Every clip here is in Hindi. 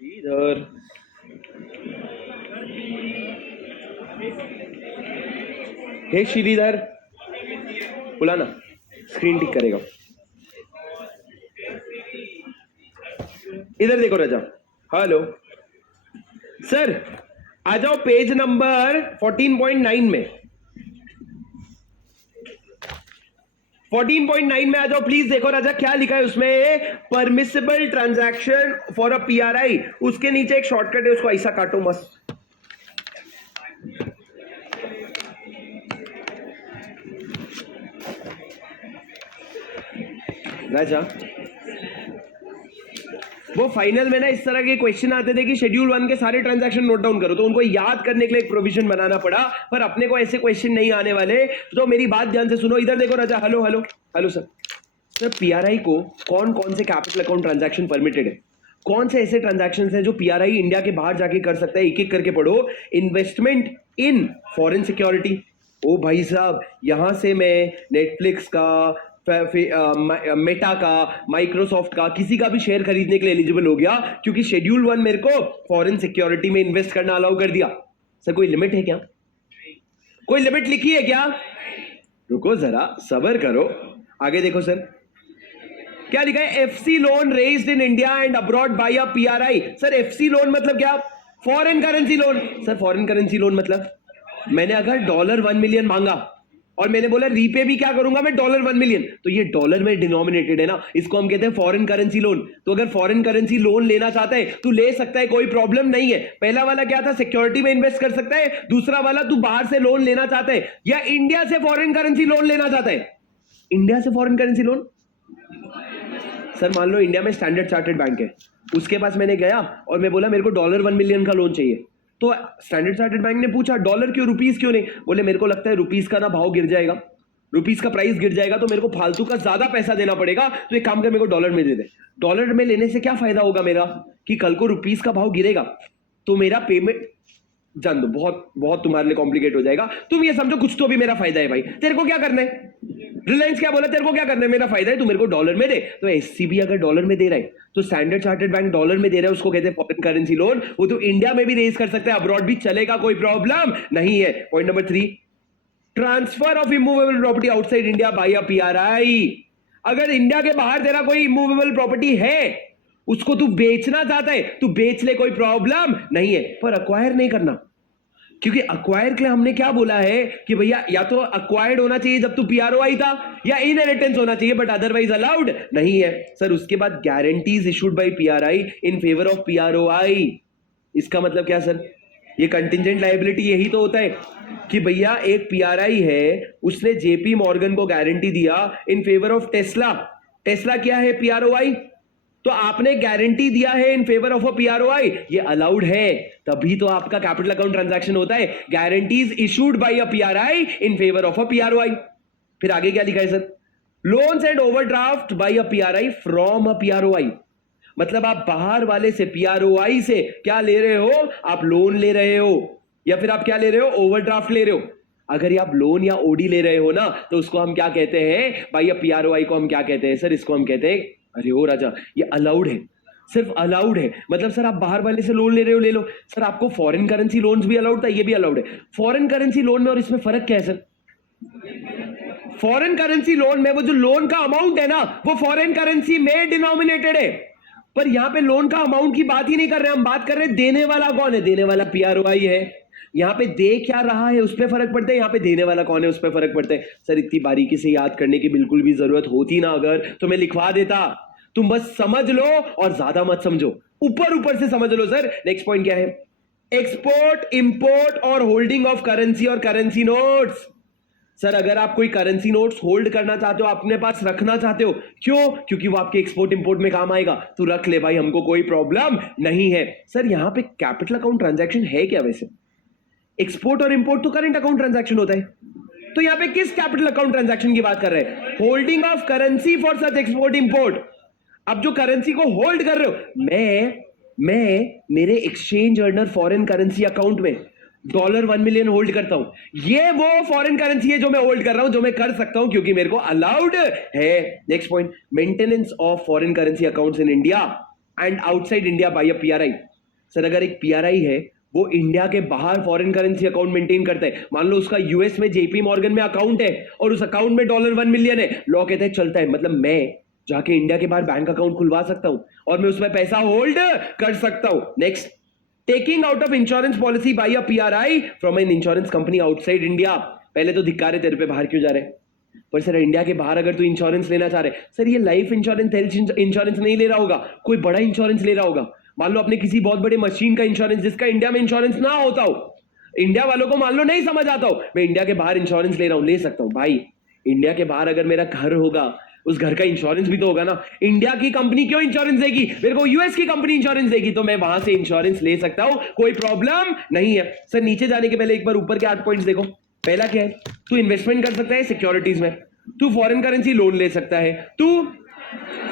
इधर हे श्रीधर बोला ना, स्क्रीन ठीक करेगा। इधर देखो राजा। हेलो सर, आ जाओ पेज नंबर 14.9 में। 14.9 में आ जाओ प्लीज। देखो राजा क्या लिखा है उसमें, permissible transaction for a PRI. उसके नीचे एक शॉर्टकट है, उसको ऐसा काटो मस्त। राजा वो फाइनल में ना इस तरह के क्वेश्चन आते थे कि शेड्यूल 1 के सारे ट्रांजैक्शन नोट डाउन करो, तो उनको याद करने के लिए एक प्रोविजन बनाना पड़ा, पर अपने को ऐसे क्वेश्चन नहीं आने वाले। तो मेरी बात ध्यान से सुनो। इधर देखो राजा। Hello hello hello sir. Sir PRI को कौन कौन से कैपिटल अकाउंट ट्रांजैक्शन परमिटेड है, कौन से ऐसे ट्रांजैक्शन हैं जो पीआरआई इंडिया के बाहर जाके कर सकता है, एक एक करके पढ़ो। Investment in foreign security. ओ भाई साहब, यहां से मैं नेटफ्लिक्स का, मेटा का, माइक्रोसॉफ्ट का, किसी का भी शेयर खरीदने के लिए एलिजिबल हो गया, क्योंकि शेड्यूल 1 मेरे को फॉरेन सिक्योरिटी में इन्वेस्ट करना अलाउ कर दिया। सर कोई लिमिट है क्या? कोई लिमिट लिखी है क्या? रुको जरा, सबर करो। आगे देखो सर, क्या लिखा है, FC loan raised in India and abroad by a PRI. Sir FC loan मतलब क्या? Foreign currency loan. Sir foreign currency loan मतलब मैंने अगर $1 मिलियन मांगा और मैंने बोला रीपे भी क्या करूंगा मैं, $1 मिलियन, तो ये डॉलर में डिनोमिनेटेड है ना, इसको हम कहते हैं फॉरेन करेंसी लोन। तो अगर फॉरेन करेंसी लोन लेना चाहता है तू ले सकता है, कोई प्रॉब्लम नहीं है। पहला वाला क्या था, सिक्योरिटी में इन्वेस्ट कर सकता है। दूसरा वाला तू बाहर से लोन लेना चाहता है या इंडिया से फॉरेन करेंसी लोन लेना चाहता है। इंडिया से फॉरेन करेंसी लोन, सर मान लो इंडिया में स्टैंडर्ड चार्टर्ड बैंक है, उसके पास मैंने गया और मैं बोला मेरे को $1 मिलियन का लोन चाहिए, तो स्टैंडर्ड चार्टर्ड बैंक ने पूछा डॉलर क्यों, रुपीस क्यों नहीं? बोले मेरे को लगता है रुपीस का ना भाव गिर जाएगा, रुपीस का प्राइस गिर जाएगा, तो मेरे को फालतू का ज्यादा पैसा देना पड़ेगा, तो एक काम कर मेरे को डॉलर में दे दे। डॉलर में लेने से क्या फायदा होगा मेरा, कि कल को रुपीस का भाव गिरेगा तो मेरा पेमेंट, जान दो, बहुत बहुत तुम्हारे लिए कॉम्प्लिकेट हो जाएगा। तुम ये समझो कुछ तो भी मेरा फायदा है भाई। तेरे को क्या करना है, रिलायंस क्या बोला, तेरे को क्या करना है, मेरा फायदा है, तू मेरे को डॉलर में दे। तो एससीबी अगर डॉलर में दे रहा है तो स्टैंडर्ड चार्टर्ड बैंक डॉलर में दे रहा है, उसको कहते हैं फॉरेन करेंसी लोन। वो तो इंडिया में भी रेज कर सकता है, अब्रॉड भी चलेगा, कोई प्रॉब्लम नहीं है। Point number 3, transfer of immovable property outside India by a PRI. अगर इंडिया के बाहर तेरा कोई इमूवेबल प्रॉपर्टी है, उसको तू बेचना चाहता है, तू बेच ले, कोई प्रॉब्लम नहीं है, पर अक्वायर नहीं करना। क्योंकि अक्वायर के लिए हमने क्या बोला है कि भैया या तो अक्वायर्ड होना चाहिए जब तू पीआरओआई था, या इनहेरिटेंस होना चाहिए, बट अदरवाइज अलाउड नहीं है। सर उसके बाद guarantees issued by PRI in favour of PROI. इसका मतलब क्या सर, ये कंटिंजेंट लायबिलिटी यही तो होता है कि भैया एक पीआरआई है, उसने जेपी मॉर्गन को गारंटी दिया इन फेवर ऑफ टेस्ला। टेस्ला क्या है, पीआरओआई, तो आपने गारंटी दिया है इन फेवर ऑफ अ पीआरओआई, ये अलाउड है, तभी तो आपका कैपिटल अकाउंट ट्रांजैक्शन होता है। Guarantees issued by a PRI in favour of a PROI. फिर आगे क्या लिखा है sir, loans and overdraft by a PRI from a PROI. मतलब आप बाहर वाले से, पीआरओआई से क्या ले रहे हो, आप लोन ले रहे हो, या फिर आप क्या ले रहे हो, ओवरड्राफ्ट ले रहे हो। अगर ये आप लोन या ओडी ले रहे हो ना, तो उसको हम क्या कहते हैं भाई, पीआरओआई को हम क्या कहते हैं सर, इसको हम कहते हैं, अरे ओ राजा, ये अलाउड है, सिर्फ अलाउड है। मतलब सर आप बाहर वाले से लोन ले रहे हो, ले लो। सर आपको फॉरेन करेंसी लोन्स भी अलाउड था, ये भी अलाउड है। फॉरेन करेंसी लोन में और इसमें फर्क क्या है सर? फॉरेन करेंसी लोन में वो जो लोन का अमाउंट है ना, वो फॉरेन करेंसी में डिनोमिनेटेड है, पर यहां पे लोन का अमाउंट की बात ही नहीं कर रहे, हम बात कर रहे हैं देने वाला कौन है, देने वाला पीआरओआई है। यहाँ पे दे क्या रहा है उस पर फर्क पड़ता है, यहाँ पे देने वाला कौन है उस पर फर्क पड़ता है। सर इतनी बारीकी से याद करने की बिल्कुल भी जरूरत होती ना अगर, तो मैं लिखवा देता। तुम बस समझ लो और ज्यादा मत समझो, ऊपर ऊपर से समझ लो। सर नेक्स्ट पॉइंट क्या है, एक्सपोर्ट, इंपोर्ट और होल्डिंग ऑफ करेंसी और करेंसी नोट्स। सर अगर आप कोई करेंसी नोट्स होल्ड करना चाहते हो, अपने पास रखना चाहते हो, क्यों? क्योंकि वो आपके एक्सपोर्ट इंपोर्ट में काम आएगा, तो रख ले भाई, हमको कोई प्रॉब्लम नहीं है। सर यहां पे कैपिटल अकाउंट ट्रांजैक्शन है क्या वैसे? एक्सपोर्ट और इंपोर्ट तो करंट अकाउंट ट्रांजैक्शन होता है, तो यहां पे किस कैपिटल अकाउंट ट्रांजैक्शन की बात कर रहे हैं? Holding of currency for such export import. अब जो करेंसी को होल्ड कर रहे हो, मैं मेरे exchange earner foreign currency account में $1 मिलियन होल्ड करता हूं, ये वो फॉरेन करेंसी है जो मैं होल्ड कर रहा हूं, जो मैं कर सकता हूं क्योंकि मेरे को अलाउड है। Next point, maintenance of foreign currency accounts in India. And outside India by a PRI. Sir अगर एक पीआरआई है वो इंडिया के बाहर फॉरेन करेंसी अकाउंट मेंटेन करता है, मान लो उसका यूएस में जेपी मॉर्गन में अकाउंट है और उस अकाउंट में $1 मिलियन है, लॉ कहते हैं चलता है, मतलब मैं जाके इंडिया के बाहर बैंक अकाउंट खुलवा सकता हूं और मैं उसमें पैसा होल्ड कर सकता हूं। Next, taking out of insurance policy bye a PRI from an insurance company outside India. पहले तो धिक्कार है तेरे पे, बाहर क्यों जा रहे हैं? पर सर इंडिया के बाहर अगर तू इंश्योरेंस लेना चाह रहे, सर ये लाइफ इंश्योरेंस हेल्थ इंश्योरेंस नहीं ले रहा होगा, कोई बड़ा इंश्योरेंस ले रहा होगा। मान लो अपने किसी बहुत बड़े मशीन का इंश्योरेंस जिसका इंडिया में इंश्योरेंस ना होता हो, इंडिया वालों को मान लो नहीं समझ आता हो, मैं इंडिया के बाहर इंश्योरेंस ले रहा हूं, ले सकता हूं भाई। इंडिया के बाहर अगर मेरा घर होगा उस घर का इंश्योरेंस भी तो होगा ना। इंडिया की कंपनी क्यों इंश्योरेंस देगी? मेरे को यूएस की कंपनी इंश्योरेंस देगी, तो मैं वहां से इंश्योरेंस ले सकता हूं, कोई प्रॉब्लम नहीं है। सर नीचे जाने के पहले एक बार ऊपर के 8 पॉइंट्स देखो। पहला क्या है? तू इन्वेस्टमेंट कर सकता है सिक्योरिटीज में, तू फॉरेन करेंसी लोन ले सकता है, तू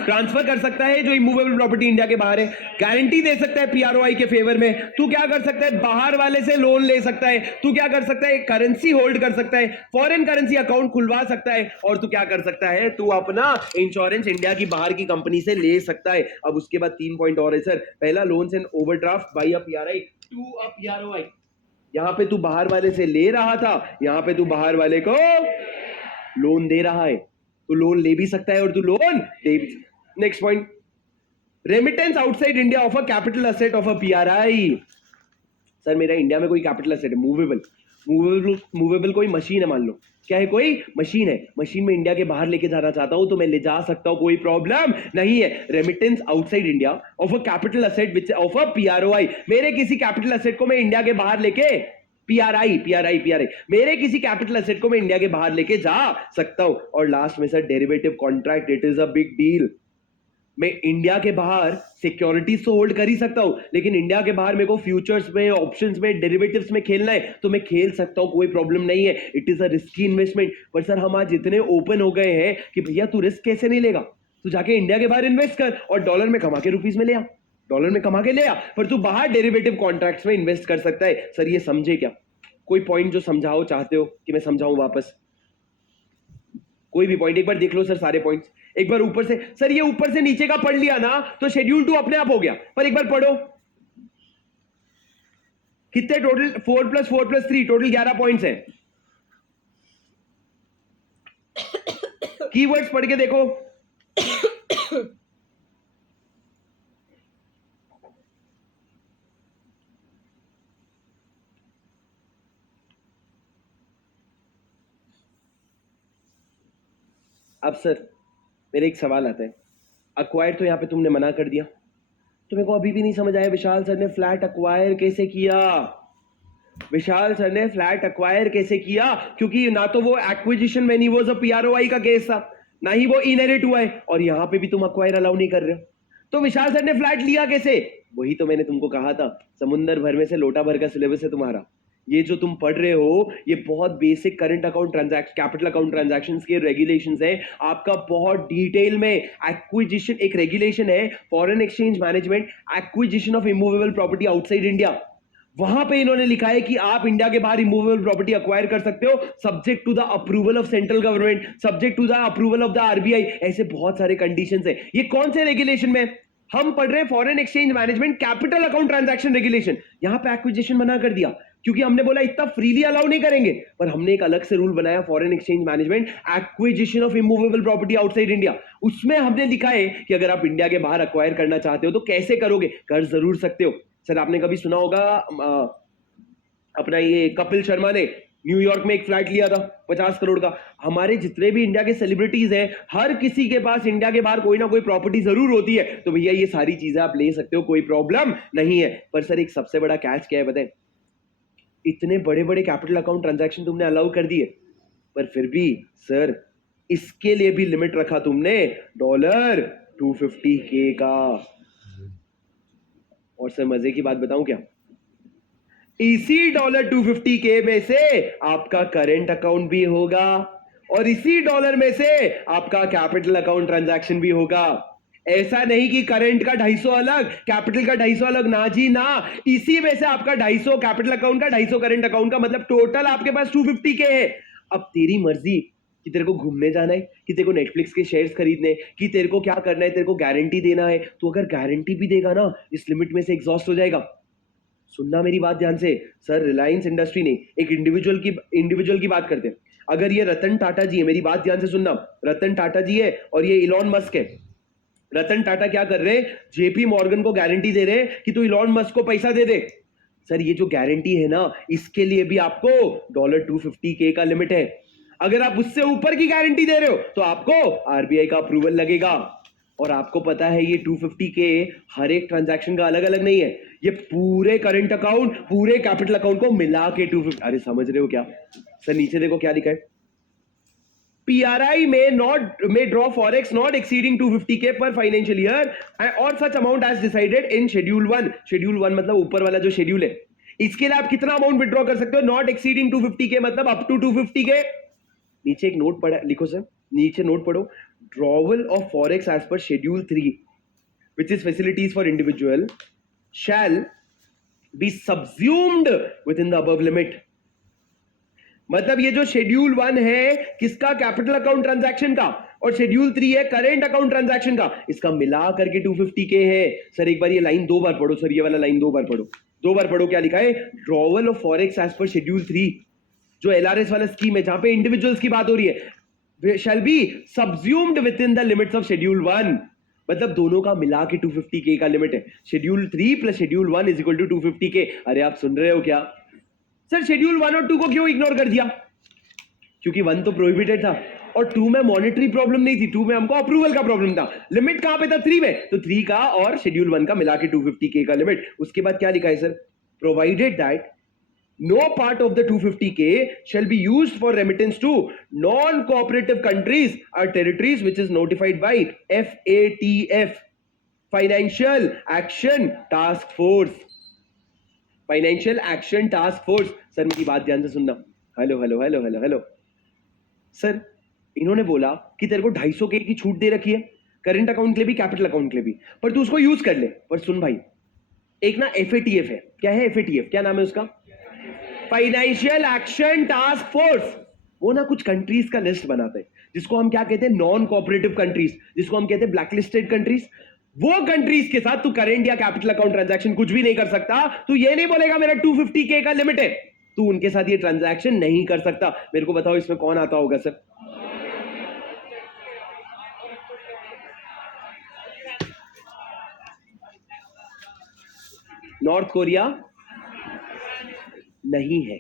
ट्रांसफर कर सकता है जो इमूवेबल प्रॉपर्टी इंडिया के बाहर है, गारंटी दे सकता है पीआरओआई के फेवर में, तू क्या कर सकता है? बाहर वाले से लोन ले सकता है, तू क्या कर सकता है? करेंसी होल्ड कर सकता है, फॉरेन करेंसी अकाउंट खुलवा सकता है, और तू क्या कर सकता है? तू अपना इंश्योरेंस इंडिया की बाहर की कंपनी से ले सकता है। अब उसके बाद 3 पॉइंट और है सर। पहला, loans and overdraft by a PRI to a PROI. यहां पे तू बाहर वाले से ले रहा था, यहां पे तू बाहर वाले को लोन दे रहा है, तू लोन ले भी सकता है और तू लोन दे भी। Next point, remittance outside India of a capital asset of a PRI. Sir मेरा इंडिया में कोई कैपिटल असेट है, मूवेबल कोई मशीन है, मान लो क्या है, कोई मशीन है, मशीन में इंडिया के बाहर लेके जाना चाहता हूं तो मैं ले जा सकता हूं, कोई प्रॉब्लम नहीं है। Remittance outside India of a capital asset which of a PROI. मेरे किसी कैपिटल असेट को मैं इंडिया के बाहर लेके, पीआरआई मेरे किसी कैपिटल असेट को मैं इंडिया के बाहर लेके जा सकता हूं। और लास्ट में sir derivative contract, it is a big deal. मैं इंडिया के बाहर सिक्योरिटीज तो होल्ड कर ही सकता हूं, लेकिन इंडिया के बाहर मेरे को फ्यूचर्स में, ऑप्शंस में, डेरिवेटिव्स में खेलना है तो मैं खेल सकता हूं, कोई प्रॉब्लम नहीं है। It is a risky investment. पर सर हम आज इतने ओपन हो गए हैं कि भैया तू रिस्क कैसे नहीं लेगा? तू जाके इंडिया के बाहर इन्वेस्ट कर और डॉलर में कमा के रुपीस में ले आ, डॉलर में कमा के ले आ, पर तू बाहर डेरिवेटिव कॉन्ट्रैक्ट्स में इन्वेस्ट कर सकता है। सर ये समझे क्या? कोई पॉइंट जो समझाओ चाहते हो कि मैं समझाऊं वापस? कोई भी पॉइंट एक बार देख लो सर, सारे पॉइंट्स एक बार ऊपर से। सर ये ऊपर से नीचे का पढ़ लिया ना तो शेड्यूल 2 अपने आप हो गया, पर एक बार पढ़ो कितने टोटल, 4 + 4 + 3 टोटल 11 पॉइंट्स हैं। कीवर्ड्स पढ़ के देखो। अब सर मेरे एक सवाल आता है, अक्वायर तो यहां पे तुमने मना कर दिया, तो मेरे को अभी भी नहीं समझ आया विशाल सर ने फ्लैट अक्वायर कैसे किया? विशाल सर ने फ्लैट अक्वायर कैसे किया? क्योंकि ना तो वो एक्विजिशन में नहीं, वो जो पीआरओआई का केस था, ना ही वो इनहेरिट हुआ है, और यहां पे भी तुम अक्वायर अलाउ नहीं कर रहे हो, तो विशाल सर ने फ्लैट लिया कैसे? वही तो मैंने तुमको कहा था, समुंदर भर में से लोटा भर का सिलेबस है तुम्हारा। ये जो तुम पढ़ रहे हो ये बहुत basic current account transaction, capital account transactions के रेगुलेशंस है, आपका बहुत डिटेल में। एक्विजिशन एक रेगुलेशन है, foreign exchange management acquisition of immovable property outside India, वहां पे इन्होंने लिखा है कि आप इंडिया के बाहर इमूवेबल प्रॉपर्टी अक्वायर कर सकते हो subject to the approval of central government, subject to the approval of the RBI, ऐसे बहुत सारे कंडीशंस है। ये कौन से रेगुलेशन में हम पढ़ रहे हैं? Foreign exchange management capital account transaction regulation. यहां पे एक्विजिशन मना कर दिया क्योंकि हमने बोला इतना फ्रीली अलाउ नहीं करेंगे, पर हमने एक अलग से रूल बनाया, foreign exchange management acquisition of immovable property outside India. उसमें हमने लिखा है कि अगर आप इंडिया के बाहर अक्वायर करना चाहते हो तो कैसे करोगे, कर जरूर सकते हो। सर आपने कभी सुना होगा अपना ये कपिल शर्मा ने न्यूयॉर्क में एक फ्लैट लिया था 50 करोड़ का। हमारे जितने भी इंडिया के सेलिब्रिटीज हैं, हर किसी के पास इंडिया के बाहर कोई ना कोई प्रॉपर्टी जरूर होती है, तो भैया ये सारी चीजें आप ले सकते हो, कोई प्रॉब्लम नहीं है। पर सर एक सबसे बड़ा कैच क्या है बताएं? इतने बड़े बड़े कैपिटल अकाउंट ट्रांजैक्शन तुमने अलाउ कर दिए, पर फिर भी सर इसके लिए भी लिमिट रखा तुमने $250K का। और सर मजे की बात बताऊं क्या, इसी $250K में से आपका करंट अकाउंट भी होगा और इसी डॉलर में से आपका कैपिटल अकाउंट ट्रांजैक्शन भी होगा। ऐसा नहीं कि करंट का 250 अलग, कैपिटल का 250 अलग, ना जी ना, इसी में से आपका 250 कैपिटल अकाउंट का, 250 करंट अकाउंट का, मतलब टोटल आपके पास $250K है। अब तेरी मर्जी, कि तेरे को घूमने जाना है, कि तेरे को नेटफ्लिक्स के शेयर्स खरीदने, कि तेरे को क्या करना है, तेरे को गारंटी देना है, तो अगर गारंटी भी देगा ना इस लिमिट में से एग्जॉस्ट हो जाएगा। सुनना मेरी बात ध्यान से सर, रिलायंस इंडस्ट्री नहीं, एक इंडिविजुअल की बात करते हैं। अगर ये रतन टाटा जी है, मेरी बात ध्यान से सुनना, रतन टाटा जी है और ये इलॉन मस्क है। रतन टाटा क्या कर रहे हैं, जेपी मॉर्गन को गारंटी दे रहे हैं कि तू इलॉन मस्क को पैसा दे दे। सर ये जो गारंटी है ना, इसके लिए भी आपको $250K का लिमिट है। अगर आप उससे ऊपर की गारंटी दे रहे हो तो आपको आरबीआई का अप्रूवल लगेगा। और आपको पता है ये 250K हर एक ट्रांजैक्शन का अलग अलग नहीं है, ये पूरे करंट अकाउंट, पूरे कैपिटल अकाउंट को मिला के 250। अरे समझ रहे हो क्या सर? नीचे देखो क्या लिखा है, PRI may draw forex not exceeding 250K per financial year or such amount as decided in schedule 1। schedule 1 मतलब ऊपर वाला जो शेड्यूल है, इसके लिए आप कितना अमाउंट विड्रॉ कर सकते हो? नॉट एक्सीडिंग 250K मतलब अप टू 250K। नीचे एक नोट पढ़ा, लिखो सर, नीचे नोट पढ़ो, drawal of forex as per schedule 3 which is facilities for individual shall be subsumed within the above limit। मतलब ये जो शेड्यूल 1 है किसका? कैपिटल अकाउंट ट्रांजैक्शन का, और शेड्यूल 3 है करेंट अकाउंट ट्रांजैक्शन का, इसका मिला करके 250K है। सर एक बार ये लाइन 2 बार पढ़ो सर, ये वाला लाइन 2 बार पढ़ो, 2 बार पढ़ो। क्या लिखा है? Drawal of forex as per schedule 3, जो LRS वाला स्कीम है जहां पे इंडिविजुअल्स की बात हो रही है, shall be subsumed within the limits of schedule 1। मतलब दोनों का मिला के 250K का लिमिट है। Schedule 3 plus schedule 1 is equal to 250K। अरे आप सुन रहे हो क्या सर? शेड्यूल 1 और 2 को क्यों इग्नोर कर दिया? क्योंकि 1 तो प्रोहिबिटेड था और 2 में मॉनेटरी प्रॉब्लम नहीं थी, 2 में हमको अप्रूवल का प्रॉब्लम था। लिमिट कहां पे था? 3 में, तो 3 का और शेड्यूल 1 का मिला के 250K का लिमिट। उसके बाद क्या लिखा है sir? Provided that no part of the 250K shall be used for remittance to non-cooperative countries or territories which is notified by FATF, Financial Action Task Force। Financial action task force. Sir मेरी बात ध्यान से सुनना, hello hello hello hello hello sir, इन्होंने बोला कि तेरे को 250K की छूट दे रखी है करंट अकाउंट के लिए भी, कैपिटल अकाउंट के लिए भी, पर तू उसको यूज कर ले। पर सुन भाई, एक ना FATF है, क्या है FATF? क्या नाम है उसका? Financial action task force. वो ना कुछ कंट्रीज का लिस्ट बनाते हैं जिसको हम क्या कहते हैं? नॉन कोऑपरेटिव कंट्रीज, जिसको हम कहते हैं ब्लैकलिस्टेड कंट्रीज। वो कंट्रीज के साथ तू करेंट या कैपिटल अकाउंट ट्रांजैक्शन कुछ भी नहीं कर सकता। तू ये नहीं बोलेगा मेरा 250K का लिमिट है, तू उनके साथ ये ट्रांजैक्शन नहीं कर सकता। मेरे को बताओ इसमें कौन आता होगा सर? नॉर्थ कोरिया नहीं है।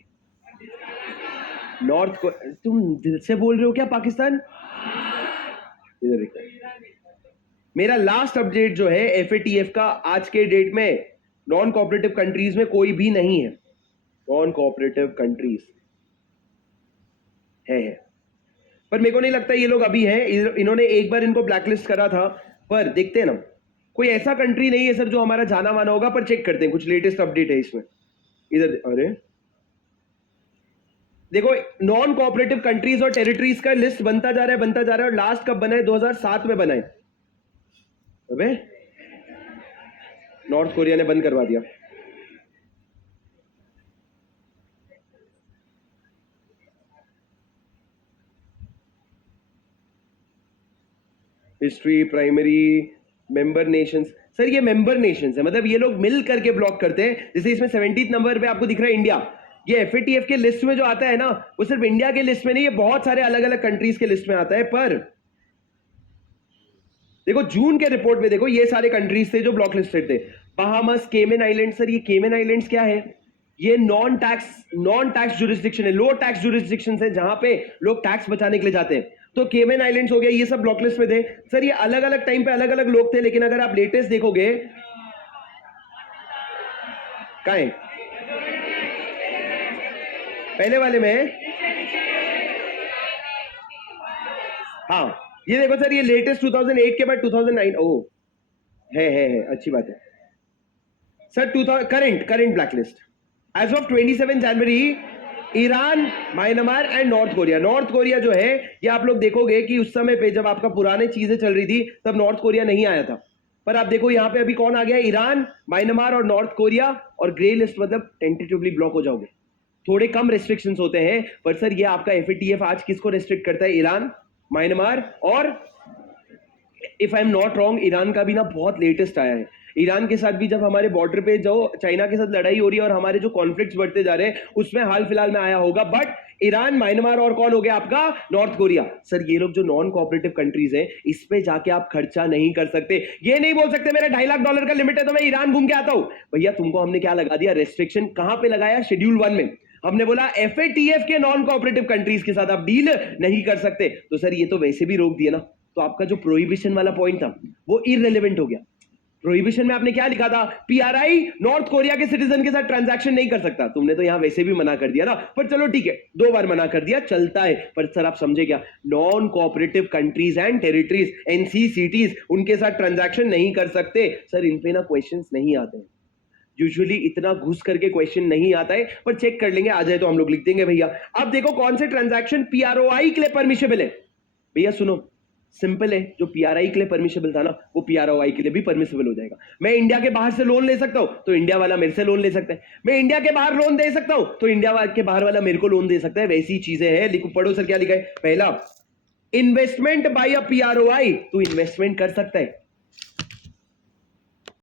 तुम दिल से बोल रहे हो क्या पाकिस्तान? इधर देखो, मेरा लास्ट अपडेट जो है FATF का आज के डेट में नॉन कोऑपरेटिव कंट्रीज में कोई भी नहीं है। नॉन कोऑपरेटिव कंट्रीज है पर मेरे को नहीं लगता ये लोग अभी हैं। इन्होंने एक बार इनको ब्लैकलिस्ट करा था, पर देखते हैं ना, कोई ऐसा कंट्री नहीं है सर जो हमारा जाना माना होगा। पर चेक करते हैं, कुछ लेटेस्ट अपडेट है इसमें। इधर अरे देखो, नॉन कोऑपरेटिव कंट्रीज और टेरिटरीज का लिस्ट बनता जा रहा है और लास्ट कब बना है? 2007 में बना है। अबे नॉर्थ कोरिया ने बंद करवा दिया। History, primary, member Nations. Sir ये मेंबर नेशंस है, मतलब ये लोग मिल करके ब्लॉक करते हैं। जैसे इसमें 17th नंबर पे आपको दिख रहा है इंडिया। ये FATF के लिस्ट में जो आता है ना, वो सिर्फ इंडिया के लिस्ट में नहीं, ये बहुत सारे अलग अलग कंट्रीज के लिस्ट में आता है। पर देखो जून के रिपोर्ट में देखो, ये सारे कंट्रीज थे जो ब्लॉक लिस्टेड थे। बहामास, केमन आइलैंड। सर ये केमन आइलैंड्स क्या है? ये नॉन टैक्स जुरिस्डिक्शन है, लो टैक्स जुरिस्डिक्शन है, जहां पे लोग टैक्स बचाने के लिए जाते हैं। तो केमन आइलैंड्स हो गया, ये सब ब्लॉक लिस्ट में थे। सर ये अलग अलग टाइम पे अलग अलग लोग थे, लेकिन अगर आप लेटेस्ट देखोगे, कहां है पहले वाले में? हाँ ये देखो सर, ये लेटेस्ट 2008 के बाद 2009। ओ है अच्छी बात है sir. Current blacklist as of 27 January, Iran, Myanmar and North Korea. North Korea जो है, ये आप लोग देखोगे कि उस समय पे जब आपका पुराने चीजें चल रही थी तब नॉर्थ कोरिया नहीं आया था। पर आप देखो यहाँ पे अभी कौन आ गया? ईरान, म्यांमार और नॉर्थ कोरिया। और ग्रे लिस्ट मतलब टेंटेटिवली ब्लॉक हो जाओगे। थोड़े कम रेस्ट्रिक्शंस होते हैं, पर सर ये आपका एफएटीएफ आज किसको रेस्ट्रिक्ट करता है? ईरान, म्यांमार और if I am not wrong Iran का भी ना बहुत लेटेस्ट आया है। ईरान के साथ भी जब हमारे बॉर्डर पे जो चाइना के साथ लड़ाई हो रही है और हमारे जो कॉन्फ्लिक्ट्स बढ़ते जा रहे हैं उसमें हाल फिलहाल में आया होगा। बट ईरान, म्यांमार और कौन हो गया आपका? North Korea. सर ये लोग जो नॉन कोऑपरेटिव कंट्रीज हैं इस पे जाके आप खर्चा नहीं कर सकते। ये नहीं बोल सकते मेरा $2.5 लाख का लिमिट है तो मैं ईरान घूम के आता हूं। भैया तुमको हमने क्या लगा दिया रेस्ट्रिक्शन? कहां पे लगाया? शेड्यूल 1 में। हमने बोला एफएटीएफ के नॉन कोऑपरेटिव कंट्रीज के साथ आप डील नहीं कर सकते। तो सर ये तो वैसे भी रोक दिया ना, तो आपका जो प्रोहिबिशन वाला पॉइंट था वो इररिलेवेंट हो गया। प्रोहिबिशन में आपने क्या लिखा था? पीआरआई नॉर्थ कोरिया के सिटीजन के साथ ट्रांजैक्शन नहीं कर सकता। तुमने तो यहां वैसे भी मना कर दिया ना, पर चलो ठीक है 2 बार मना कर दिया, चलता है। पर सर आप समझे क्या? Non cooperative countries and territories, NCCTs, उनके साथ ट्रांजैक्शन नहीं कर सकते। सर इन पे ना क्वेश्चंस नहीं आते हैं, यूजुअली इतना घुस करके क्वेश्चन नहीं आता है, पर चेक कर लेंगे, आ जाए तो हम लोग लिख देंगे। भैया अब देखो कौन से ट्रांजैक्शन पीआरओआई के लिए परमिशेबल है। भैया सुनो, सिंपल है, जो पीआरआई के लिए परमिशेबल था ना वो पीआरओआई के लिए भी परमिशेबल हो जाएगा। मैं इंडिया के बाहर से लोन ले सकता हूं तो इंडिया वाला मेरे से लोन ले सकता है। मैं इंडिया के बाहर लोन दे सकता हूं तो इंडिया के बाहर वाला मेरे को लोन दे सकता है। वैसी चीजें हैं। लिखो, पढ़ो सर क्या लिखा है। पहला, इन्वेस्टमेंट बाय अ पीआरओआई, तू इन्वेस्टमेंट कर सकता है।